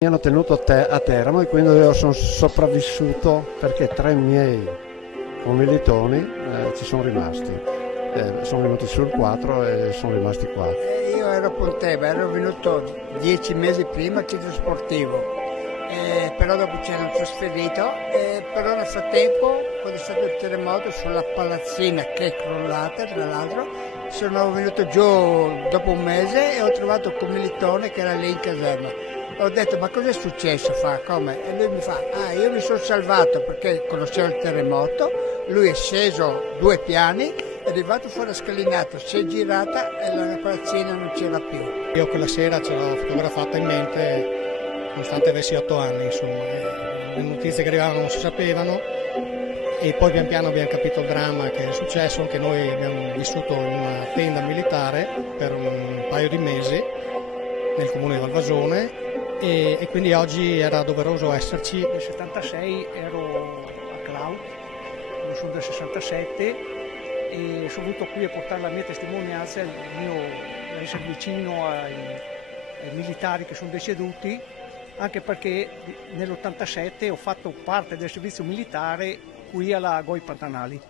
Mi hanno tenuto a Teramo e quindi io sono sopravvissuto perché tre miei commilitoni ci sono rimasti. Sono venuti sul 4 e sono rimasti qua. Io ero a Ponteva, ero venuto 10 mesi prima a titolo sportivo, però dopo ci hanno trasferito, però nel frattempo, quando è stato il terremoto sulla palazzina che è crollata, tra l'altro, sono venuto giù dopo un mese e ho trovato un commilitone che era lì in caserma. Ho detto, ma cosa è successo? Fa, come? E lui mi fa, io mi sono salvato perché conoscevo il terremoto, lui è sceso 2 piani, è arrivato fuori la scalinata, si è girata e la palazzina non c'era più. Io quella sera ce l'ho fotografata in mente, nonostante avessi 8 anni, insomma, le notizie che arrivavano non si sapevano e poi pian piano abbiamo capito il dramma che è successo, anche noi abbiamo vissuto in una tenda militare per un paio di mesi nel comune di Valvasone e quindi oggi era doveroso esserci. Nel 76 ero a Clau, io sono del 67 e sono venuto qui a portare la mia testimonianza, il mio essere vicino ai militari che sono deceduti, anche perché nell'87 ho fatto parte del servizio militare qui alla Goi Pantanali.